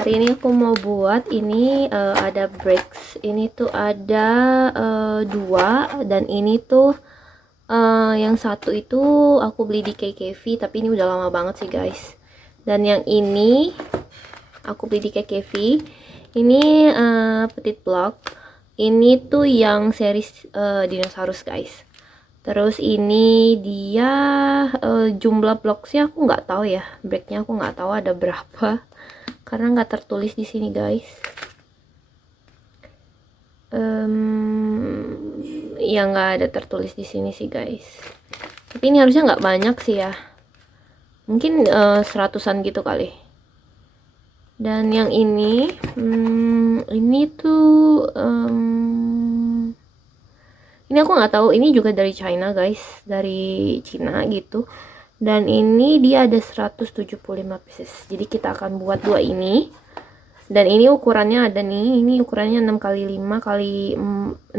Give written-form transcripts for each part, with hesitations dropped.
Hari ini aku mau buat ini ada brakes. Ini tuh ada dua, dan ini tuh yang satu itu aku beli di KKV, tapi ini udah lama banget sih guys. Dan yang ini aku beli di KKV. Ini Petit Block. Ini tuh yang series dinosaurus guys. Terus ini dia jumlah blocksnya aku nggak tahu ya, breaknya aku nggak tahu ada berapa karena nggak tertulis di sini guys. Ya nggak ada tertulis di sini sih guys. Tapi ini harusnya nggak banyak sih ya, mungkin seratusan gitu kali. Dan yang ini tuh ini aku nggak tahu, ini juga dari China guys, dari Cina gitu. Dan ini dia ada 175 pieces, jadi kita akan buat dua ini. Dan ini ukurannya ada nih, ini ukurannya 6x5 kali 6,5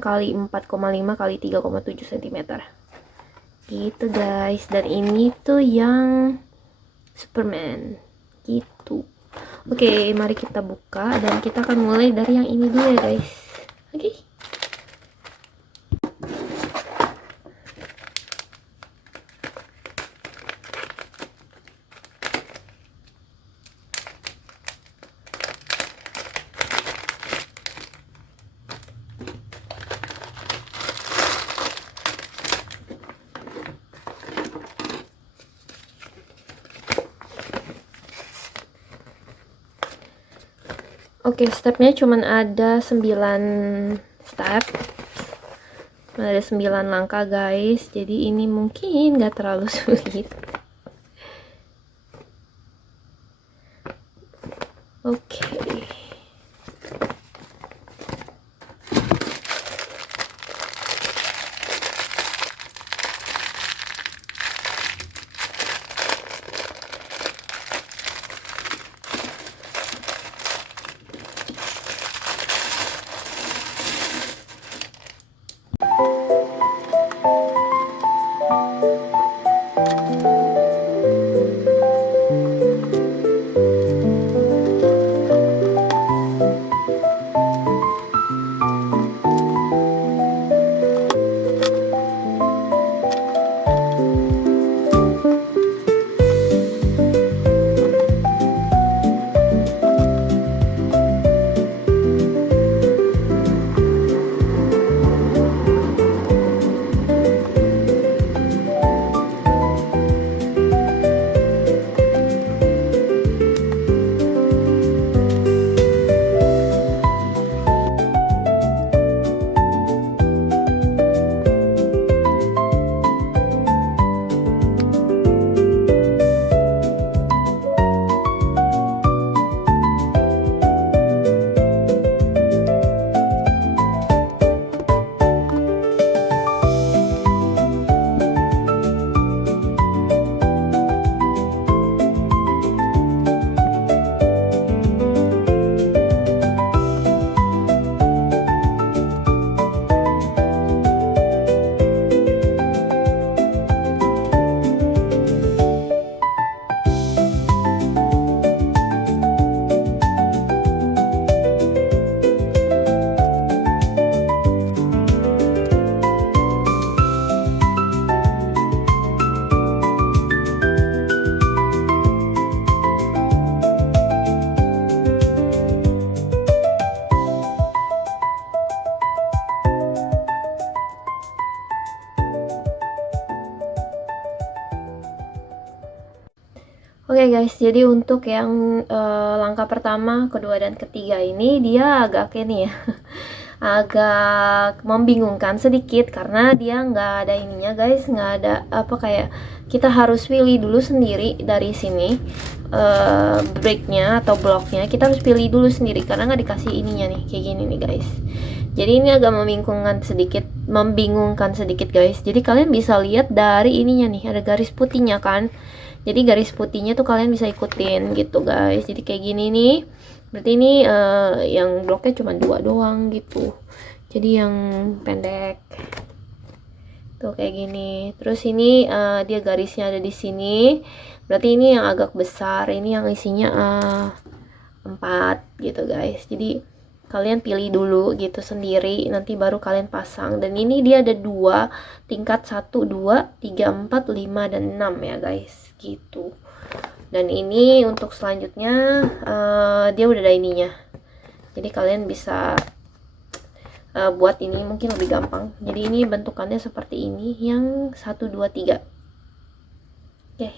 kali 4,5 kali 3,7 cm gitu guys. Dan ini tuh yang Superman gitu. Oke, mari kita buka dan kita akan mulai dari yang ini dulu ya guys. Oke. Oke, stepnya cuman ada 9 step. Ada 9 langkah guys. Jadi ini mungkin gak terlalu sulit. Oke. Oke guys, jadi untuk yang langkah pertama, kedua, dan ketiga ini dia agak ini ya, agak membingungkan sedikit karena dia nggak ada ininya guys, nggak ada apa, kayak kita harus pilih dulu sendiri dari sini breaknya atau bloknya, kita harus pilih dulu sendiri karena nggak dikasih ininya nih, kayak gini nih guys. Jadi ini agak membingungkan sedikit guys. Jadi kalian bisa lihat dari ininya nih, ada garis putihnya kan. Jadi garis putihnya tuh kalian bisa ikutin gitu guys. Jadi kayak gini nih. Berarti ini yang bloknya cuma 2 doang gitu. Jadi yang pendek tuh kayak gini. Terus ini dia garisnya ada di sini. Berarti ini yang agak besar. Ini yang isinya 4 gitu guys. Jadi kalian pilih dulu gitu sendiri, nanti baru kalian pasang. Dan ini dia ada 2 tingkat, 1, 2, 3, 4, 5, dan 6 ya guys gitu. Dan ini untuk selanjutnya dia udah ada ininya, jadi kalian bisa buat ini mungkin lebih gampang. Jadi ini bentukannya seperti ini, yang 1, 2, 3. Oke.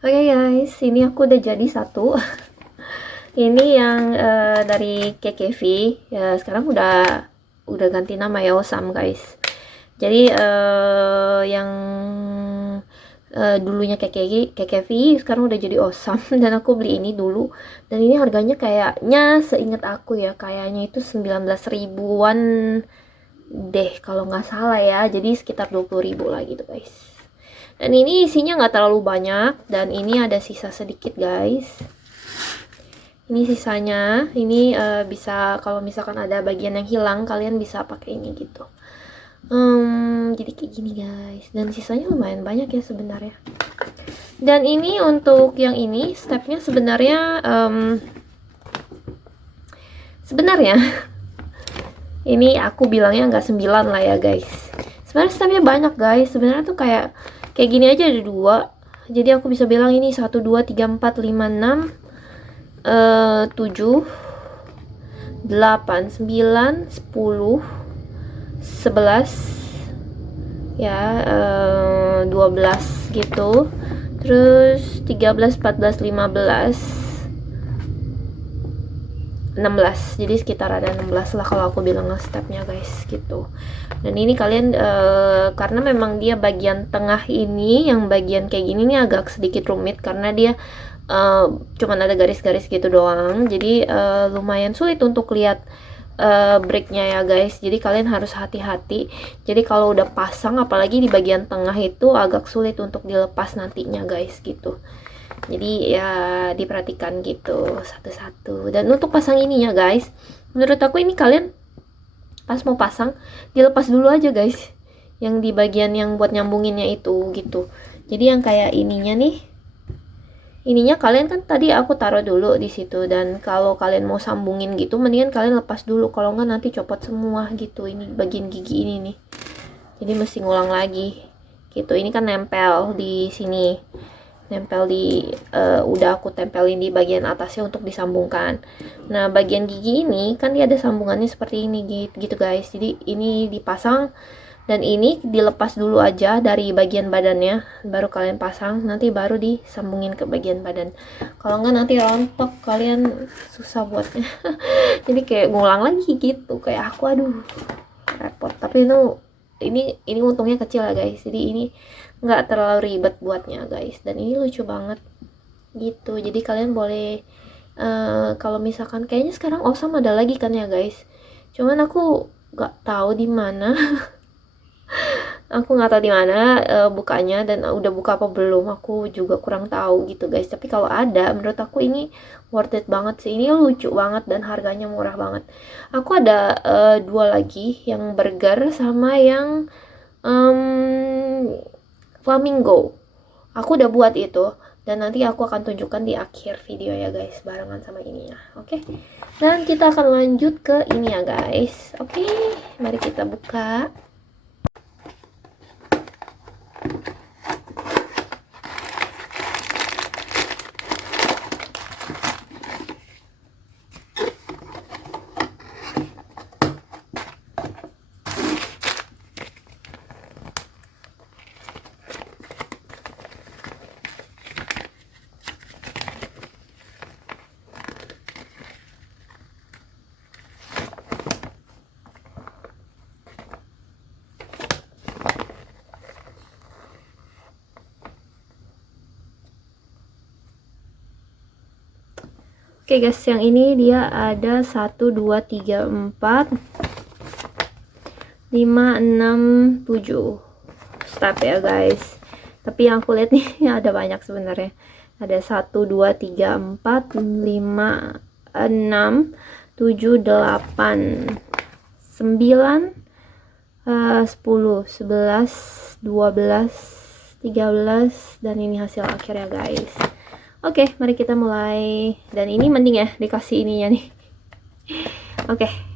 Oke guys, ini aku udah jadi satu. Ini yang dari KKV ya, sekarang udah ganti nama ya, Osam guys. Jadi yang dulunya KKV sekarang udah jadi Osam. Dan aku beli ini dulu, dan ini harganya kayaknya seingat aku ya, kayaknya itu 19 ribuan deh kalau nggak salah ya, jadi sekitar 20 ribu lah gitu guys. Dan ini isinya nggak terlalu banyak, dan ini ada sisa sedikit guys. Ini sisanya, ini bisa kalau misalkan ada bagian yang hilang, kalian bisa pakai ini gitu. Jadi kayak gini guys, dan sisanya lumayan banyak ya sebenarnya. Dan ini untuk yang ini stepnya sebenarnya ini aku bilangnya nggak 9 lah ya guys. Sebenarnya stepnya banyak guys. Sebenarnya tuh kayak gini aja ada 2. Jadi aku bisa bilang ini 1, 2, 3, 4, 5, 6, 7, 8, 9, 10, 11 ya, 12 gitu. Terus 13, 14, 15, 16, jadi sekitar ada 16 lah kalau aku bilang stepnya guys gitu. Dan ini kalian karena memang dia bagian tengah ini, yang bagian kayak gini nih agak sedikit rumit karena dia cuman ada garis-garis gitu doang, jadi lumayan sulit untuk lihat breaknya ya guys. Jadi kalian harus hati-hati. Jadi kalau udah pasang, apalagi di bagian tengah itu agak sulit untuk dilepas nantinya guys gitu. Jadi ya diperhatikan gitu satu-satu. Dan untuk pasang ininya guys, menurut aku ini kalian pas mau pasang dilepas dulu aja guys, yang di bagian yang buat nyambunginnya itu gitu. Jadi yang kayak ininya nih, ininya kalian kan tadi aku taruh dulu di situ, dan kalau kalian mau sambungin gitu mendingan kalian lepas dulu, kalau nggak nanti copot semua gitu. Ini bagian gigi ini nih, jadi mesti ngulang lagi gitu. Ini kan nempel di sini, nempel di udah aku tempelin di bagian atasnya untuk disambungkan. Nah bagian gigi ini kan dia ada sambungannya seperti ini gitu guys. Jadi ini dipasang dan ini dilepas dulu aja dari bagian badannya, baru kalian pasang, nanti baru disambungin ke bagian badan. Kalau nggak nanti rontok, kalian susah buatnya. Jadi kayak ngulang lagi gitu, kayak aku aduh repot. Tapi itu ini untungnya kecil ya guys, jadi ini nggak terlalu ribet buatnya guys. Dan ini lucu banget gitu, jadi kalian boleh kalau misalkan kayaknya sekarang Osam ada lagi kan ya guys, cuman aku nggak tahu di mana. Aku nggak tahu di mana bukanya, dan udah buka apa belum aku juga kurang tahu gitu guys. Tapi kalau ada, menurut aku ini worth it banget sih. Ini lucu banget dan harganya murah banget. Aku ada dua lagi, yang burger sama yang flamingo. Aku udah buat itu, dan nanti aku akan tunjukkan di akhir video ya guys, barengan sama ininya. Oke, dan kita akan lanjut ke ini ya guys. Oke, mari kita buka. Oke guys, yang ini dia ada 1, 2, 3, 4, 5, 6, 7 step ya guys. Tapi yang aku lihat nih ada banyak sebenarnya. Ada 1, 2, 3, 4, 5, 6, 7, 8, 9, 10, 11, 12, 13, dan ini hasil akhir ya guys. Oke, mari kita mulai. Dan ini mending ya dikasih ininya nih. Oke.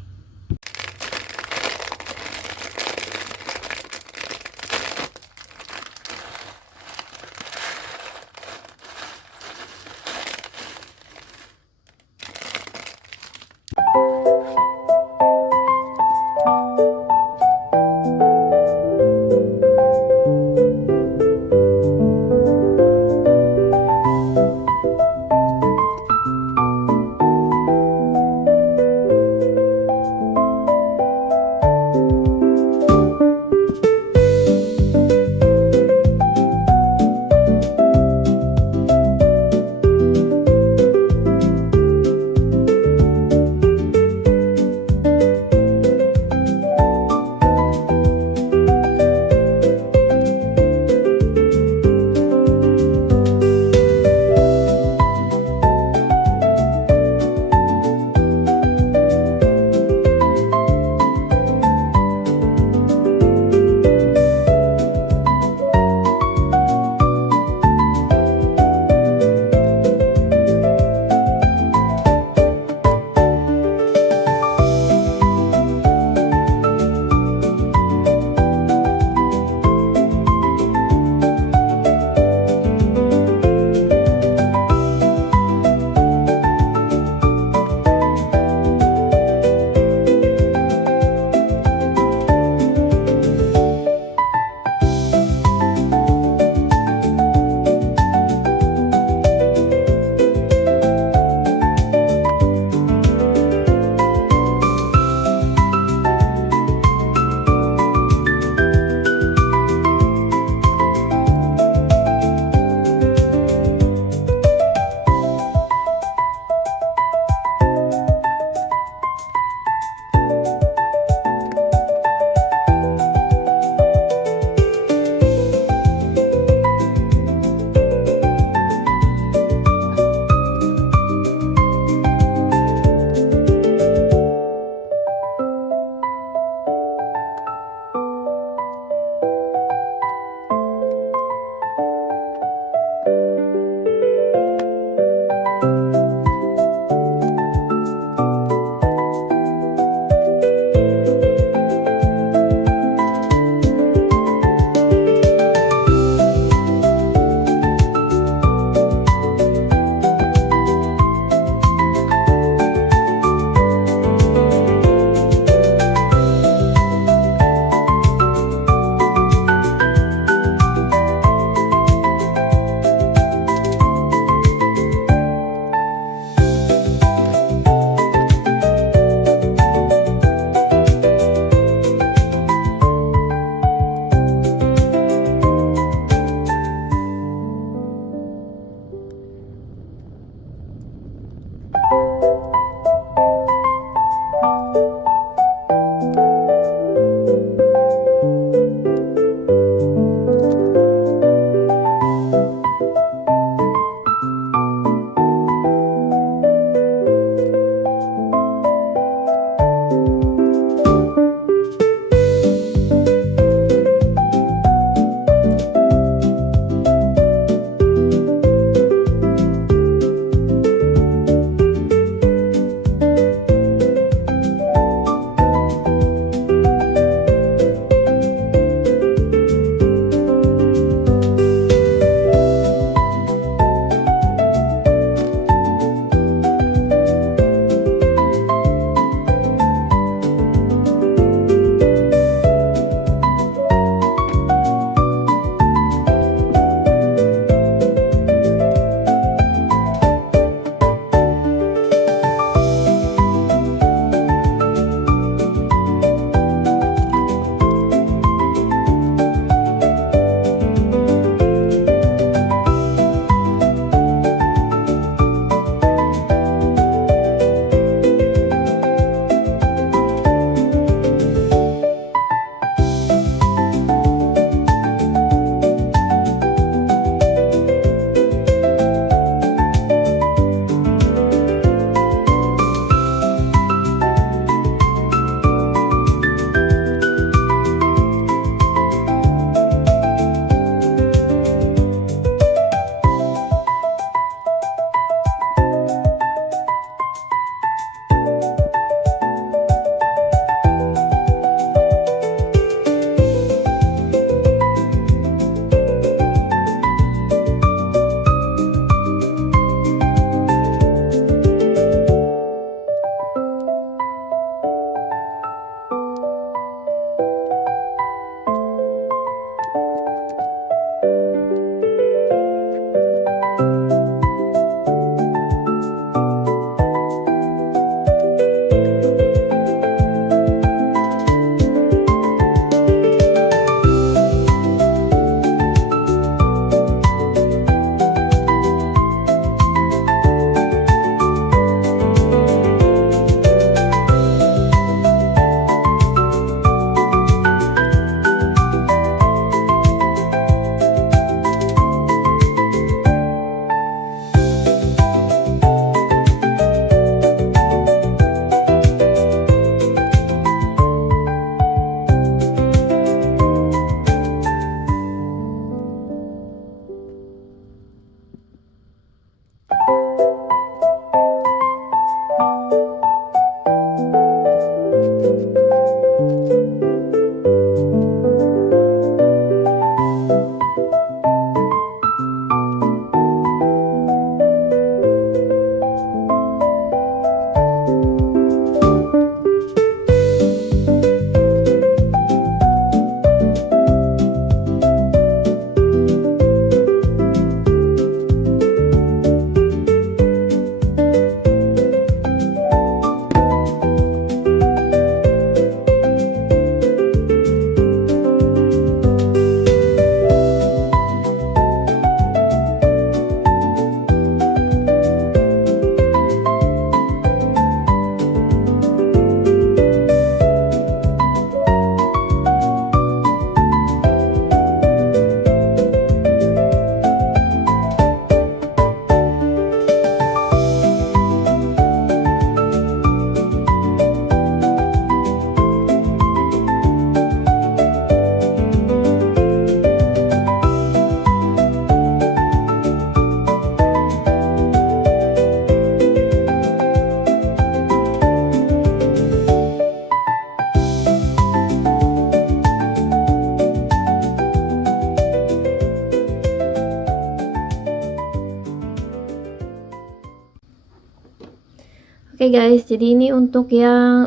Oke guys, jadi ini untuk yang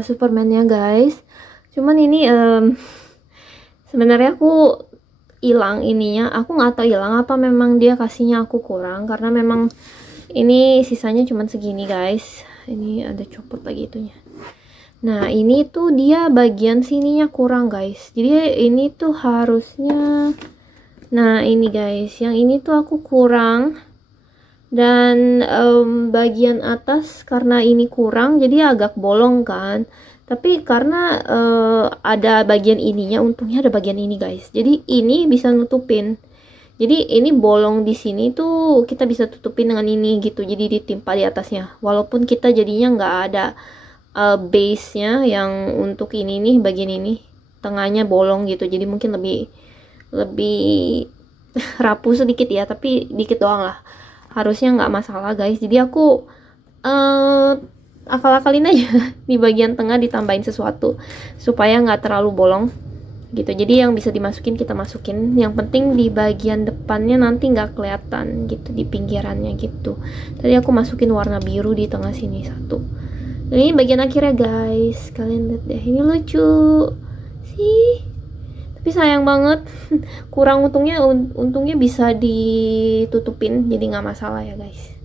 Superman-nya guys. Cuman ini sebenarnya aku hilang ininya. Aku nggak tahu hilang apa memang dia kasihnya aku kurang, karena memang ini sisanya cuman segini guys. Ini ada copot lagi itunya. Nah ini tuh dia bagian sininya kurang guys. Jadi ini tuh harusnya, nah ini guys, yang ini tuh aku kurang. Dan bagian atas karena ini kurang jadi agak bolong kan, tapi karena ada bagian ininya, untungnya ada bagian ini guys, jadi ini bisa nutupin. Jadi ini bolong di sini tuh kita bisa tutupin dengan ini gitu, jadi ditimpa di atasnya, walaupun kita jadinya nggak ada base nya yang untuk ini nih, bagian ini tengahnya bolong gitu, jadi mungkin lebih rapuh sedikit ya, tapi dikit doang lah, harusnya nggak masalah guys. Jadi aku akal-akalin aja di bagian tengah ditambahin sesuatu supaya nggak terlalu bolong gitu. Jadi yang bisa dimasukin kita masukin, yang penting di bagian depannya nanti nggak kelihatan gitu, di pinggirannya gitu. Tadi aku masukin warna biru di tengah sini satu. Nah, ini bagian akhirnya guys, kalian lihat deh, ini lucu sih, tapi sayang banget kurang. Untungnya bisa ditutupin, jadi nggak masalah ya guys.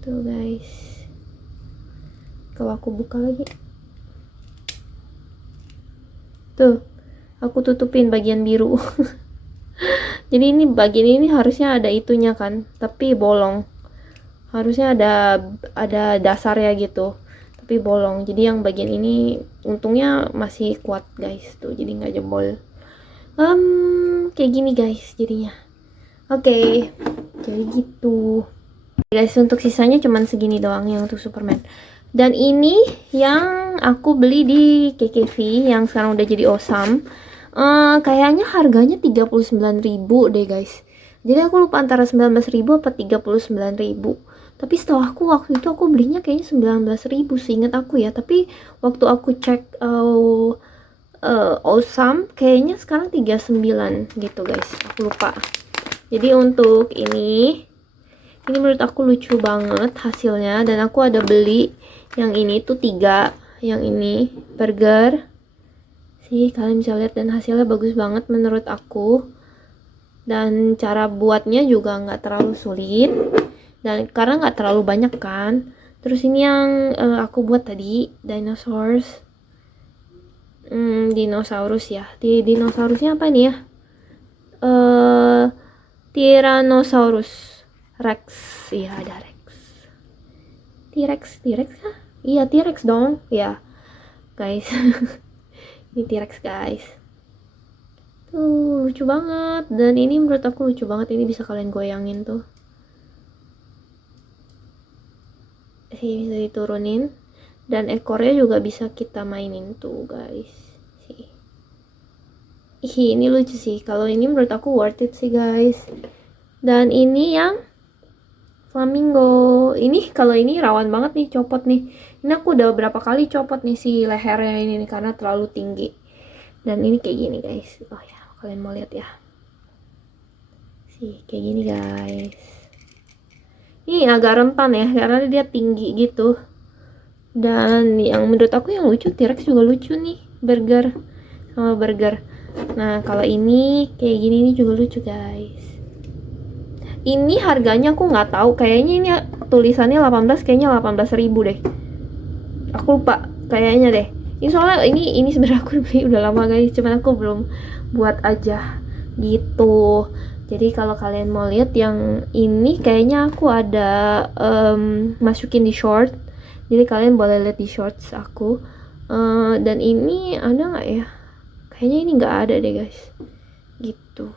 Tuh guys, kalau aku buka lagi tuh, aku tutupin bagian biru. Jadi ini bagian ini harusnya ada itunya kan, tapi bolong. Harusnya ada dasarnya gitu, tapi bolong. Jadi yang bagian ini untungnya masih kuat guys tuh, jadi nggak jebol. Kayak gini guys jadinya. Oke, jadi gitu guys. Untuk sisanya cuman segini doang yang untuk Superman. Dan ini yang aku beli di KKV yang sekarang udah jadi Osam. Kayaknya harganya 39.000 deh guys. Jadi aku lupa antara 19.000 apa 39.000. Tapi setahu aku waktu itu aku belinya kayaknya 19.000 seingat aku ya. Tapi waktu aku cek Osam kayaknya sekarang 39 gitu guys. Aku lupa. Jadi untuk ini menurut aku lucu banget hasilnya, dan aku ada beli yang ini tuh 3, yang ini burger sih, kalian bisa lihat, dan hasilnya bagus banget menurut aku, dan cara buatnya juga nggak terlalu sulit, dan karena nggak terlalu banyak kan. Terus ini yang aku buat tadi dinosaurus ya, dinosaurusnya apa nih ya, Tyrannosaurus Rex, iya ada Rex. T-Rex kah? Iya T-Rex dong, ya guys. Ini T-Rex guys. Tuh lucu banget, dan ini menurut aku lucu banget. Ini bisa kalian goyangin tuh. Sih bisa diturunin, dan ekornya juga bisa kita mainin tuh guys. Sih. Ini lucu sih. Kalau ini menurut aku worth it sih guys. Dan ini yang flamingo. Ini kalau ini rawan banget nih copot nih. Ini aku udah berapa kali copot nih si lehernya ini nih, karena terlalu tinggi. Dan ini kayak gini guys. Oh ya, kalian mau lihat ya. Sih kayak gini guys. Ini agak rentan ya karena dia tinggi gitu. Dan yang menurut aku yang lucu, T-Rex juga lucu nih, burger sama burger. Nah kalau ini kayak gini ini juga lucu guys. Ini harganya aku nggak tahu, kayaknya ini tulisannya 18, kayaknya 18.000 deh. Aku lupa kayaknya deh. Ini soalnya ini sebenarnya aku beli udah lama guys, cuman aku belum buat aja gitu. Jadi kalau kalian mau lihat yang ini, kayaknya aku ada masukin di short. Jadi kalian boleh lihat di shorts aku. Dan ini ada nggak ya? Kayaknya ini nggak ada deh guys. Gitu.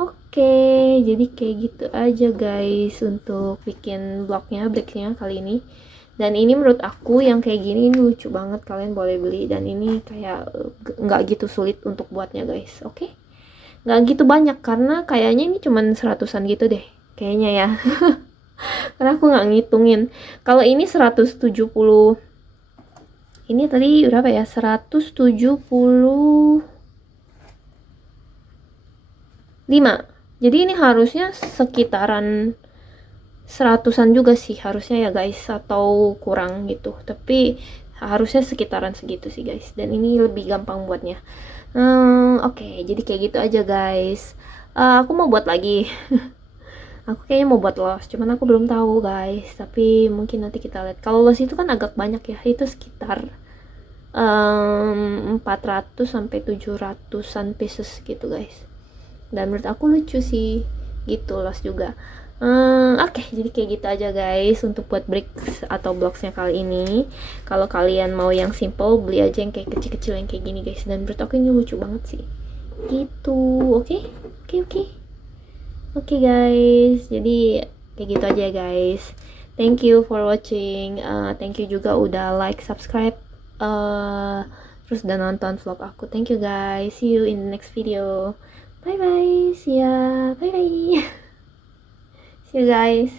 Oke, jadi kayak gitu aja guys untuk bikin vlognya, breaknya kali ini. Dan ini menurut aku yang kayak gini ini lucu banget, kalian boleh beli. Dan ini kayak nggak gitu sulit untuk buatnya guys, oke? Nggak gitu banyak, karena kayaknya ini cuman 100-an gitu deh, kayaknya ya. Karena aku nggak ngitungin. Kalau ini 170, ini tadi berapa ya? 175. Jadi ini harusnya sekitaran seratusan juga sih harusnya ya guys, atau kurang gitu, tapi harusnya sekitaran segitu sih guys, dan ini lebih gampang buatnya. Oke, jadi kayak gitu aja guys. Aku mau buat lagi. Aku kayaknya mau buat los, cuman aku belum tahu guys, tapi mungkin nanti kita lihat. Kalau los itu kan agak banyak ya, itu sekitar 400 sampai 700-an pieces gitu guys, dan menurut aku lucu sih gitu los juga. Oke, jadi kayak gitu aja guys untuk buat bricks atau blocksnya kali ini. Kalau kalian mau yang simple, beli aja yang kayak kecil-kecil yang kayak gini guys, dan menurut aku ini lucu banget sih gitu. Oke guys, jadi kayak gitu aja guys. Thank you for watching. Thank you juga udah like, subscribe, terus udah nonton vlog aku. Thank you guys. See you in the next video. Bye bye. See ya. Bye bye. See you guys.